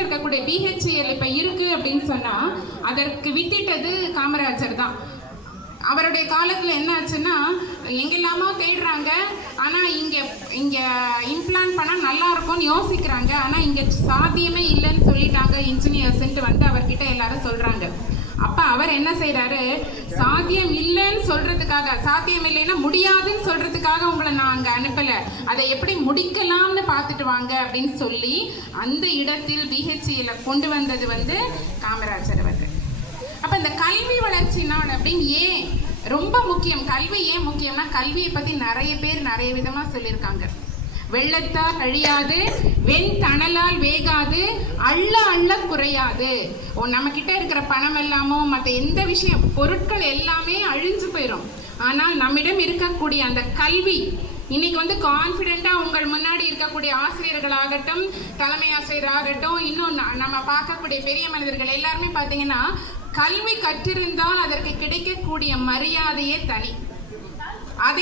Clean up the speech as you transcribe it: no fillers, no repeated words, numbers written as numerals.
பக்கத்தில் இருக்கக்கூடிய பிஹெச்இஎல் இப்போ இருக்கு அப்படின்னு சொன்னால் அதற்கு வித்திட்டது காமராஜர் தான். அவருடைய காலத்தில் என்ன ஆச்சுன்னா எங்கெல்லாமோ தேடுறாங்க, ஆனால் இங்கே இம்ப்ளான்ட் பண்ணால் நல்லா இருக்கும்னு யோசிக்கிறாங்க, ஆனால் இங்கே சாத்தியமே இல்லைன்னு சொல்லிட்டாங்க இன்ஜினியர்ஸ்ன்ட்டு வந்து அவர்கிட்ட எல்லாரும் சொல்கிறாங்க. அப்போ அவர் என்ன செய்கிறாரு, சாத்தியம் இல்லைன்னு சொல்கிறதுக்காக, சாத்தியம் இல்லைன்னா முடியாதுன்னு சொல்கிறதுக்காக உங்களை நான் அங்கே அனுப்பலை, அதை எப்படி முடிக்கலாம்னு பார்த்துட்டு வாங்க அப்படின்னு சொல்லி அந்த இடத்தில் பிஹெச்இல கொண்டு வந்தது வந்து காமராஜர் அவர்கள். அப்போ இந்த கல்வி வளர்ச்சி நாள் அப்படின்னு ஏன் ரொம்ப முக்கியம், கல்வி ஏன் முக்கியம்னா கல்வியை பற்றி நிறைய பேர் நிறைய விதமாக சொல்லியிருக்காங்க. வெள்ளத்தால் அழியாது, வெண் தணலால் வேகாது, அள்ள அள்ள குறையாது. நம்ம கிட்ட இருக்கிற பணம் எல்லாமோ மற்ற எந்த விஷயம் பொருட்கள் எல்லாமே அழிஞ்சு போயிடும், ஆனால் நம்மிடம் இருக்கக்கூடிய அந்த கல்வி இன்னைக்கு வந்து கான்ஃபிடென்ட்டாக உங்கள் முன்னாடி இருக்கக்கூடிய ஆசிரியர்களாகட்டும், தலைமை ஆசிரியராகட்டும், இன்னும் நம்ம பார்க்கக்கூடிய பெரிய மனிதர்கள் எல்லாருமே பார்த்தீங்கன்னா கல்வி கற்றிருந்தால் அதற்கு கிடைக்கக்கூடிய மரியாதையே தனி. அதே